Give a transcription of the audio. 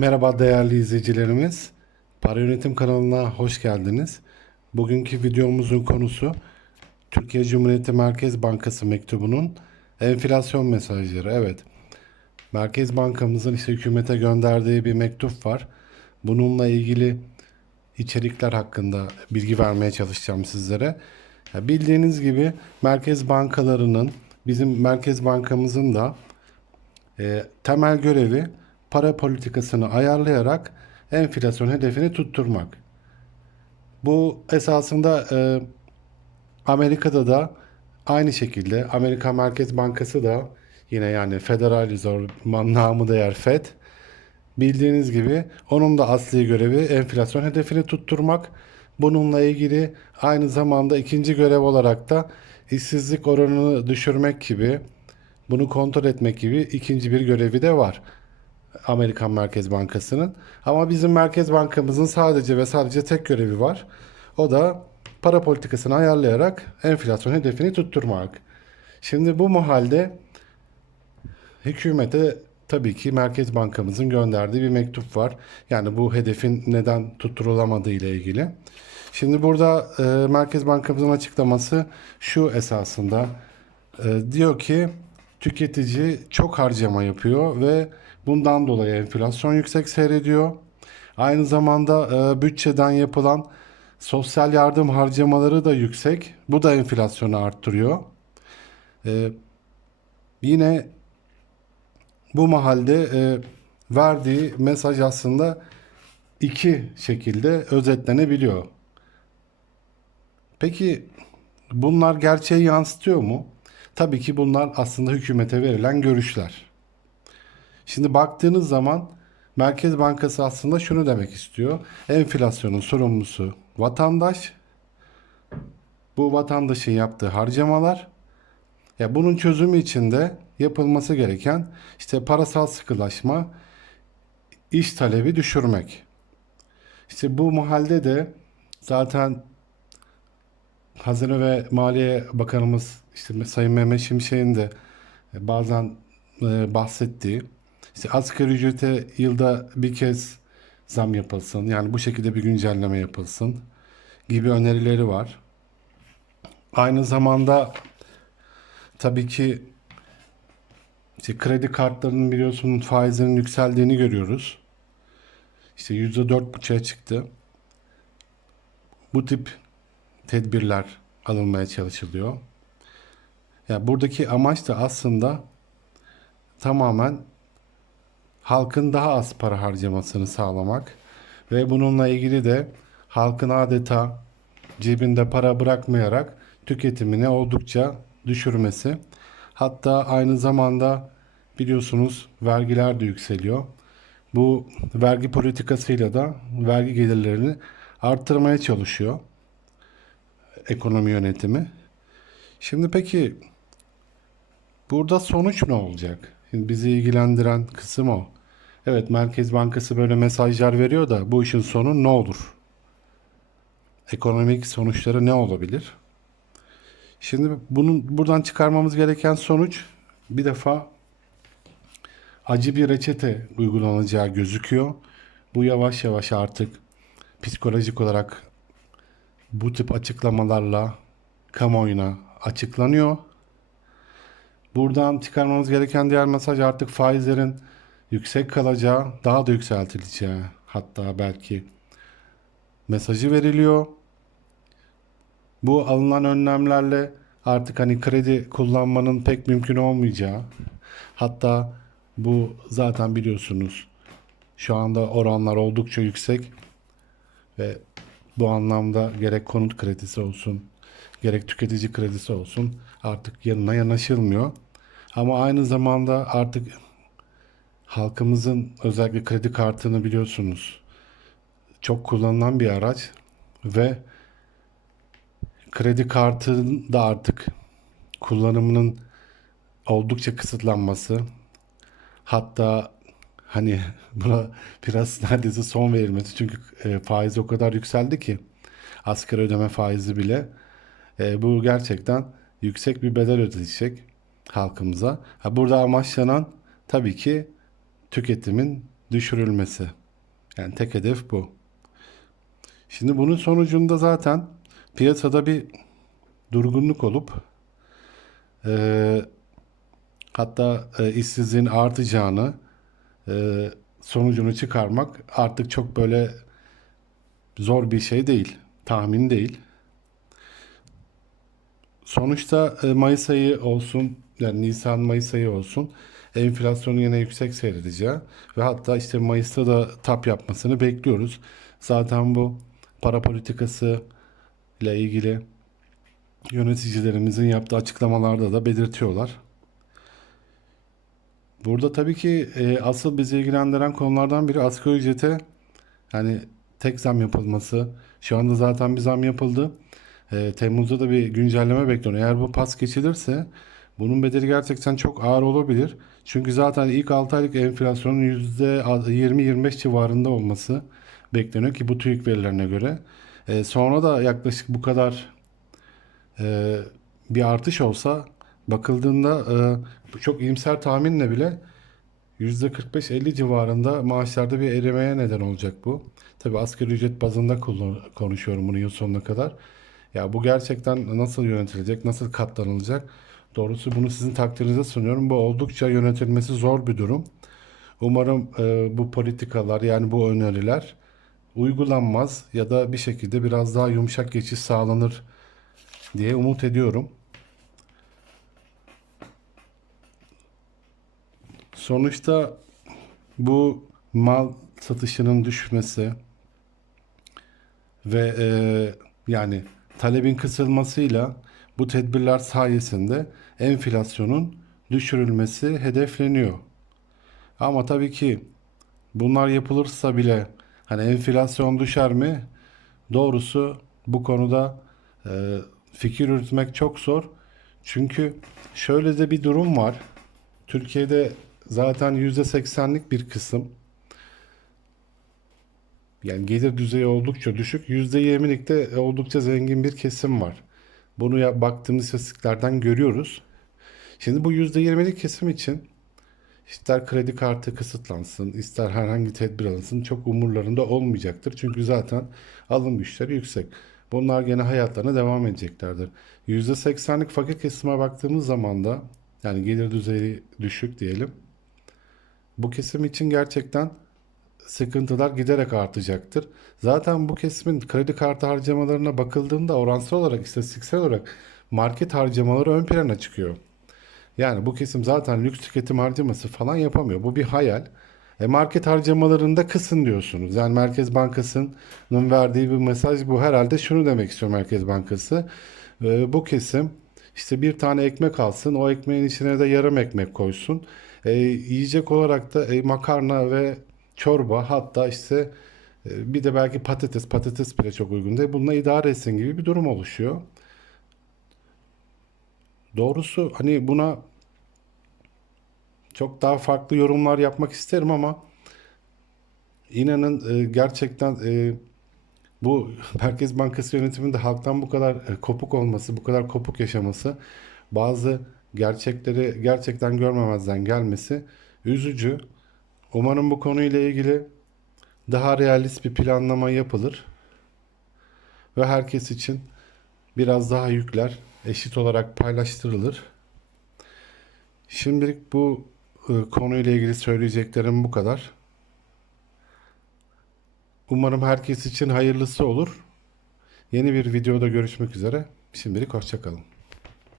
Merhaba değerli izleyicilerimiz. Para Yönetim kanalına hoş geldiniz. Bugünkü videomuzun konusu Türkiye Cumhuriyeti Merkez Bankası mektubunun enflasyon mesajları. Evet. Merkez Bankamızın işte hükümete gönderdiği bir mektup var. Bununla ilgili içerikler hakkında bilgi vermeye çalışacağım sizlere. Ya bildiğiniz gibi merkez bankalarının bizim Merkez Bankamızın da e, temel görevi para politikasını ayarlayarak enflasyon hedefini tutturmak. Bu esasında e, Amerika'da da aynı şekilde Amerika Merkez Bankası da yine yani Federal Reserve namı değer FED bildiğiniz gibi onun da asli görevi enflasyon hedefini tutturmak. Bununla ilgili aynı zamanda ikinci görev olarak da işsizlik oranını düşürmek gibi bunu kontrol etmek gibi ikinci bir görevi de var. Amerikan Merkez Bankası'nın. Ama bizim Merkez Bankamızın sadece ve sadece tek görevi var. O da para politikasını ayarlayarak enflasyon hedefini tutturmak. Şimdi bu muhalde hükümete tabii ki Merkez Bankamızın gönderdiği bir mektup var. Yani bu hedefin neden tutturulamadığı ile ilgili. Şimdi burada e, Merkez Bankamızın açıklaması şu esasında. E, diyor ki tüketici çok harcama yapıyor ve bundan dolayı enflasyon yüksek seyrediyor. Aynı zamanda e, bütçeden yapılan sosyal yardım harcamaları da yüksek. Bu da enflasyonu arttırıyor. E, yine bu mahalde e, verdiği mesaj aslında iki şekilde özetlenebiliyor. Peki bunlar gerçeği yansıtıyor mu? Tabii ki bunlar aslında hükümete verilen görüşler. Şimdi baktığınız zaman Merkez Bankası aslında şunu demek istiyor. Enflasyonun sorumlusu vatandaş. Bu vatandaşın yaptığı harcamalar. Ya bunun çözümü için de yapılması gereken işte parasal sıkılaşma, iş talebi düşürmek. İşte bu mahalde de zaten Hazine ve Maliye Bakanımız işte Sayın Mehmet Şimşek'in de bazen e, bahsettiği işte asgari ücrete yılda bir kez zam yapılsın. Yani bu şekilde bir güncelleme yapılsın gibi önerileri var. Aynı zamanda tabii ki işte kredi kartlarının biliyorsun faizlerinin yükseldiğini görüyoruz. İşte yüzde dört buçuğa çıktı. Bu tip tedbirler alınmaya çalışılıyor. Ya buradaki amaç da aslında tamamen halkın daha az para harcamasını sağlamak ve bununla ilgili de halkın adeta cebinde para bırakmayarak tüketimini oldukça düşürmesi. Hatta aynı zamanda biliyorsunuz vergiler de yükseliyor. Bu vergi politikasıyla da vergi gelirlerini arttırmaya çalışıyor ekonomi yönetimi. Şimdi peki burada sonuç ne olacak? Şimdi bizi ilgilendiren kısım o. Evet Merkez Bankası böyle mesajlar veriyor da bu işin sonu ne olur? Ekonomik sonuçları ne olabilir? Şimdi bunun buradan çıkarmamız gereken sonuç bir defa acı bir reçete uygulanacağı gözüküyor. Bu yavaş yavaş artık psikolojik olarak bu tip açıklamalarla kamuoyuna açıklanıyor. Buradan çıkarmamız gereken diğer mesaj artık faizlerin yüksek kalacağı, daha da yükseltileceği hatta belki mesajı veriliyor. Bu alınan önlemlerle artık hani kredi kullanmanın pek mümkün olmayacağı, hatta bu zaten biliyorsunuz şu anda oranlar oldukça yüksek ve bu anlamda gerek konut kredisi olsun, gerek tüketici kredisi olsun artık yanına yanaşılmıyor. Ama aynı zamanda artık halkımızın özellikle kredi kartını biliyorsunuz çok kullanılan bir araç ve kredi kartının da artık kullanımının oldukça kısıtlanması hatta hani buna biraz neredeyse son verilmesi çünkü e, faiz o kadar yükseldi ki asgari ödeme faizi bile e, bu gerçekten yüksek bir bedel ödeyecek halkımıza. Ha, burada amaçlanan tabii ki tüketimin düşürülmesi. Yani tek hedef bu. Şimdi bunun sonucunda zaten piyasada bir durgunluk olup eee, hatta e, işsizliğin artacağını e, sonucunu çıkarmak artık çok böyle zor bir şey değil. Tahmin değil. Sonuçta e, Mayıs ayı olsun, yani Nisan Mayıs ayı olsun enflasyonun yine yüksek seyredeceği ve hatta işte Mayıs'ta da tap yapmasını bekliyoruz. Zaten bu para politikası ile ilgili yöneticilerimizin yaptığı açıklamalarda da belirtiyorlar. Burada tabii ki e, asıl bizi ilgilendiren konulardan biri asgari ücrete hani tek zam yapılması. Şu anda zaten bir zam yapıldı. E, Temmuz'da da bir güncelleme bekleniyor. Eğer bu pas geçilirse bunun bedeli gerçekten çok ağır olabilir. Çünkü zaten ilk 6 aylık enflasyonun %20-25 civarında olması bekleniyor ki bu TÜİK verilerine göre. E, sonra da yaklaşık bu kadar e, bir artış olsa bakıldığında e, çok iyimser tahminle bile %45-50 civarında maaşlarda bir erimeye neden olacak bu. Tabii asgari ücret bazında konuşuyorum bunu yıl sonuna kadar. Ya bu gerçekten nasıl yönetilecek, nasıl katlanılacak? Doğrusu bunu sizin takdirinize sunuyorum. Bu oldukça yönetilmesi zor bir durum. Umarım e, bu politikalar yani bu öneriler uygulanmaz ya da bir şekilde biraz daha yumuşak geçiş sağlanır diye umut ediyorum. Sonuçta bu mal satışının düşmesi ve e, yani talebin kısılmasıyla bu tedbirler sayesinde enflasyonun düşürülmesi hedefleniyor. Ama tabii ki bunlar yapılırsa bile hani enflasyon düşer mi? Doğrusu bu konuda e, fikir yürütmek çok zor. Çünkü şöyle de bir durum var. Türkiye'de zaten %80'lik bir kısım yani gelir düzeyi oldukça düşük. %20'lik de oldukça zengin bir kesim var. Bunu ya, baktığımız istatistiklerden görüyoruz. Şimdi bu %20'lik kesim için ister kredi kartı kısıtlansın, ister herhangi tedbir alınsın çok umurlarında olmayacaktır. Çünkü zaten alım güçleri yüksek. Bunlar gene hayatlarına devam edeceklerdir. %80'lik fakir kesime baktığımız zaman da yani gelir düzeyi düşük diyelim. Bu kesim için gerçekten sıkıntılar giderek artacaktır. Zaten bu kesimin kredi kartı harcamalarına bakıldığında oransal olarak, istatistiksel olarak market harcamaları ön plana çıkıyor. Yani bu kesim zaten lüks tüketim harcaması falan yapamıyor. Bu bir hayal. E market harcamalarında kısın diyorsunuz. Yani Merkez Bankası'nın verdiği bir mesaj bu. Herhalde şunu demek istiyor Merkez Bankası. E, bu kesim işte bir tane ekmek alsın, o ekmeğin içine de yarım ekmek koysun. E, yiyecek olarak da e, makarna ve çorba hatta işte e, bir de belki patates, patates bile çok uygun değil. Bununla idare etsin gibi bir durum oluşuyor. Doğrusu hani buna çok daha farklı yorumlar yapmak isterim ama inanın e, gerçekten e, bu Merkez Bankası yönetiminde halktan bu kadar kopuk olması, bu kadar kopuk yaşaması, bazı gerçekleri gerçekten görmemezden gelmesi üzücü. Umarım bu konuyla ilgili daha realist bir planlama yapılır ve herkes için biraz daha yükler eşit olarak paylaştırılır. Şimdilik bu e, konuyla ilgili söyleyeceklerim bu kadar. Umarım herkes için hayırlısı olur. Yeni bir videoda görüşmek üzere. Şimdilik hoşça kalın.